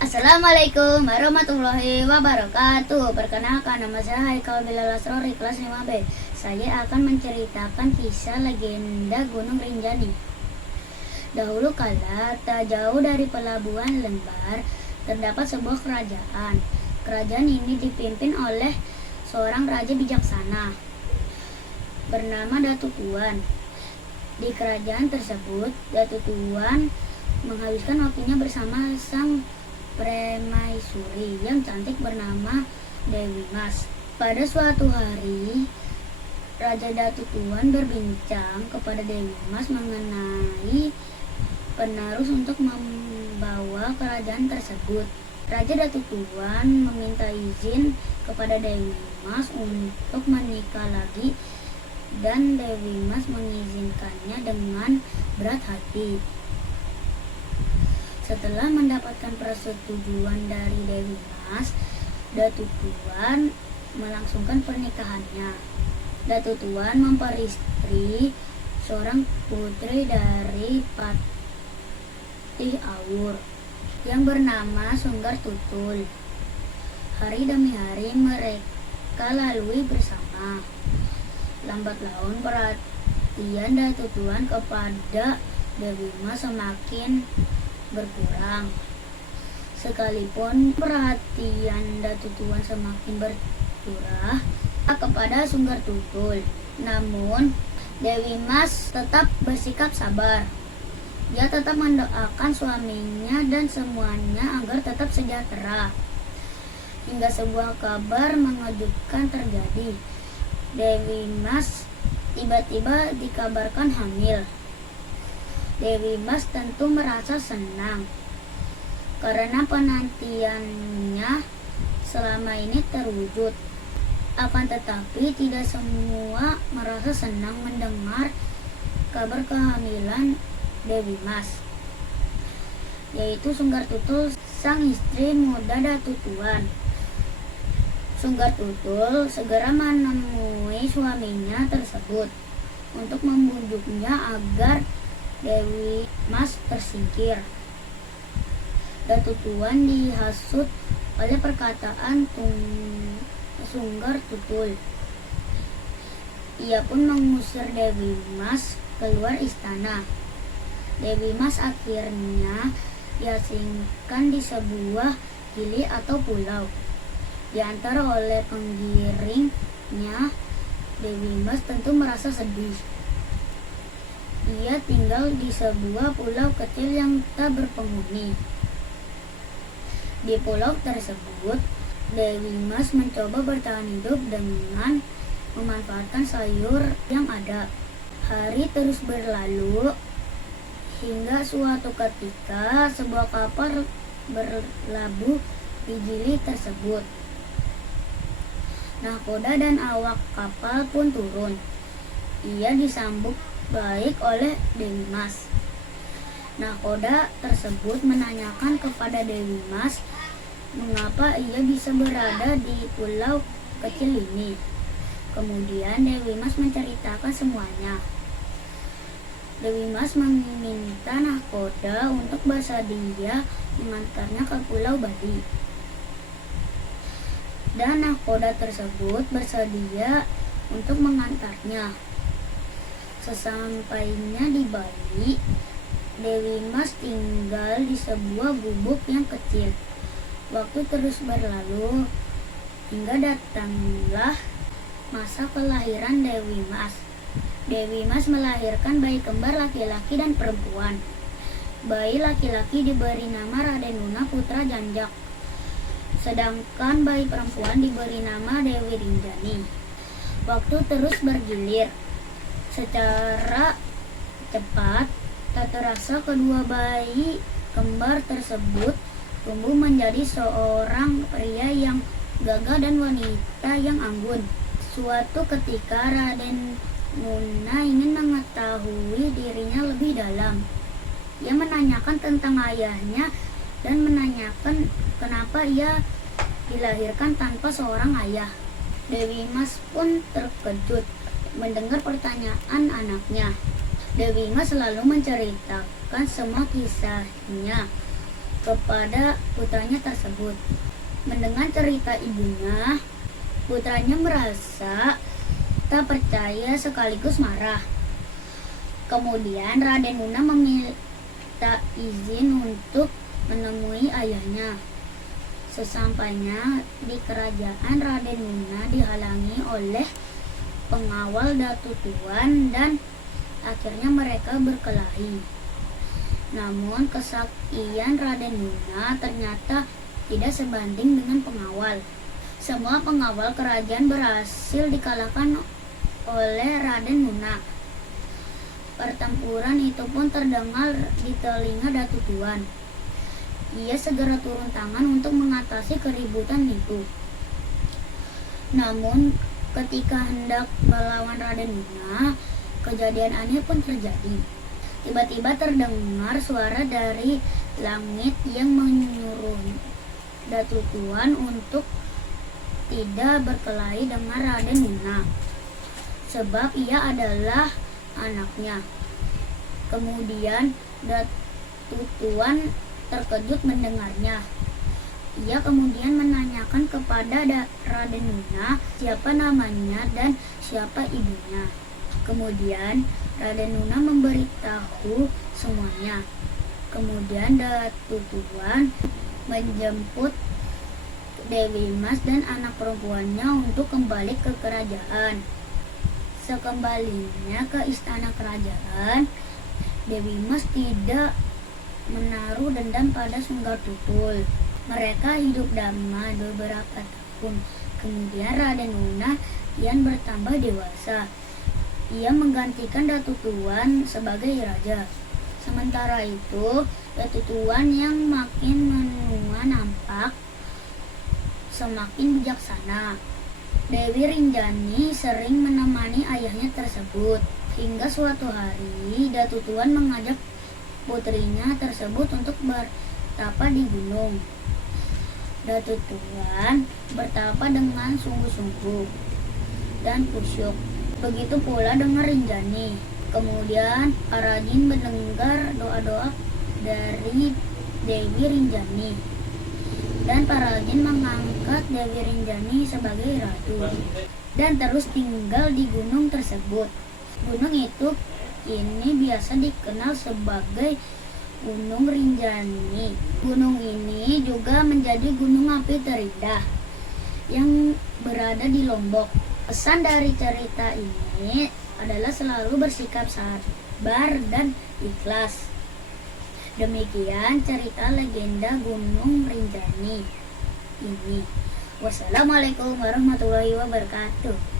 Assalamualaikum warahmatullahi wabarakatuh. Perkenalkan, nama saya Haikal Bilal Asrori, kelas 5B. Saya akan menceritakan kisah legenda Gunung Rinjani. Dahulu kala, tak jauh dari pelabuhan Lembar, terdapat sebuah kerajaan. Kerajaan ini dipimpin oleh seorang raja bijaksana bernama Datu Tuan. Di kerajaan tersebut, Datu Tuan menghabiskan waktunya bersama sang permaisuri yang cantik bernama Dewi Mas. Pada suatu hari, Raja Datu Tuan berbincang kepada Dewi Mas mengenai penerus untuk membawa kerajaan tersebut. Raja Datu Tuan meminta izin kepada Dewi Mas untuk menikah lagi, dan Dewi Mas mengizinkannya dengan berat hati. Setelah mendapatkan persetujuan dari Dewi Mas, Datu Tuan melangsungkan pernikahannya. Datu Tuan memperistri seorang putri dari Patih Awur yang bernama Sunggar Tutul. Hari demi hari mereka lalui bersama. Lambat laun perhatian Datu Tuan kepada Dewi Mas semakin berkurang. Sekalipun perhatian Datu Tuan semakin berkurang kepada Sunggar Tutul, namun Dewi Mas tetap bersikap sabar. Dia tetap mendoakan suaminya dan semuanya agar tetap sejahtera. Hingga sebuah kabar mengejutkan terjadi. Dewi Mas tiba-tiba dikabarkan hamil. Dewi Mas tentu merasa senang karena penantiannya selama ini terwujud. Akan tetapi tidak semua merasa senang mendengar kabar kehamilan Dewi Mas, yaitu Sunggar Tutul, sang istri muda Datu Tuan. Sunggar Tutul segera menemui suaminya tersebut untuk membujuknya agar Dewi Mas tersingkir. Datu Tuan dihasut oleh perkataan Sunggar Tutul. Ia pun mengusir Dewi Mas keluar istana. Dewi Mas akhirnya diasingkan di sebuah gili atau pulau. Diantar oleh penggiringnya, Dewi Mas tentu merasa sedih. Ia tinggal di sebuah pulau kecil yang tak berpenghuni. Di pulau tersebut, Dewi Mas mencoba bertahan hidup dengan memanfaatkan sayur yang ada. Hari terus berlalu hingga suatu ketika sebuah kapal berlabuh di gili tersebut. Nahkoda dan awak kapal pun turun. Ia disambut baik oleh Dewi Mas. Nahkoda tersebut menanyakan kepada Dewi Mas mengapa ia bisa berada di pulau kecil ini. Kemudian Dewi Mas menceritakan semuanya. Dewi Mas meminta nahkoda untuk bersedia mengantarnya ke Pulau Bali. Dan nahkoda tersebut bersedia untuk mengantarnya. Sesampainya di Bali, Dewi Mas tinggal di sebuah gubuk yang kecil. Waktu terus berlalu hingga datanglah masa kelahiran Dewi Mas. Dewi Mas melahirkan bayi kembar laki-laki dan perempuan. Bayi laki-laki diberi nama Raden Luna Putra Janjak, sedangkan bayi perempuan diberi nama Dewi Rinjani. Waktu terus bergilir. Secara cepat, tak terasa kedua bayi kembar tersebut tumbuh menjadi seorang pria yang gagah dan wanita yang anggun. Suatu ketika Raden Luna ingin mengetahui dirinya lebih dalam. Ia menanyakan tentang ayahnya dan menanyakan kenapa ia dilahirkan tanpa seorang ayah. Dewi Mas pun terkejut mendengar pertanyaan anaknya. Dewi Mas selalu menceritakan semua kisahnya kepada putranya tersebut. Mendengar cerita ibunya, putranya merasa tak percaya sekaligus marah. Kemudian Raden Nuna meminta izin untuk menemui ayahnya. Sesampainya di kerajaan, Raden Nuna dihalangi oleh pengawal Datu Tuan dan akhirnya mereka berkelahi. Namun kesaktian Raden Nuna ternyata tidak sebanding dengan pengawal. Semua pengawal kerajaan berhasil dikalahkan oleh Raden Nuna. Pertempuran itu pun terdengar di telinga Datu Tuan. Ia segera turun tangan untuk mengatasi keributan itu. Namun ketika hendak melawan Raden Nuna, kejadian aneh pun terjadi. Tiba-tiba terdengar suara dari langit yang menyuruh Datu Tuan untuk tidak berkelahi dengan Raden Nuna, sebab ia adalah anaknya. Kemudian Datu Tuan terkejut mendengarnya. Ia kemudian menanyakan kepada Raden Nuna siapa namanya dan siapa ibunya. Kemudian Raden Nuna memberitahu semuanya. Kemudian Datu Tuan menjemput Dewi Mas dan anak perempuannya untuk kembali ke kerajaan. Sekembalinya ke istana kerajaan, Dewi Mas tidak menaruh dendam pada Sunggar Tutul. Mereka hidup damai beberapa tahun. Kemudian Raden Nuna kian bertambah dewasa. Ia menggantikan Datu Tuan sebagai raja. Sementara itu, Datu Tuan yang makin menua nampak semakin bijaksana. Dewi Rinjani sering menemani ayahnya tersebut. Hingga suatu hari, Datu Tuan mengajak putrinya tersebut untuk bertapa di gunung. Datu Tuan bertapa dengan sungguh-sungguh dan kusyuk. Begitu pula dengan Rinjani. Kemudian para jin mendengar doa-doa dari Dewi Rinjani, dan para jin mengangkat Dewi Rinjani sebagai ratu dan terus tinggal di gunung tersebut. Gunung itu kini biasa dikenal sebagai Gunung Rinjani. Gunung ini juga menjadi gunung api terindah yang berada di Lombok. Pesan dari cerita ini adalah selalu bersikap sabar dan ikhlas. Demikian cerita legenda Gunung Rinjani ini. Wassalamualaikum warahmatullahi wabarakatuh.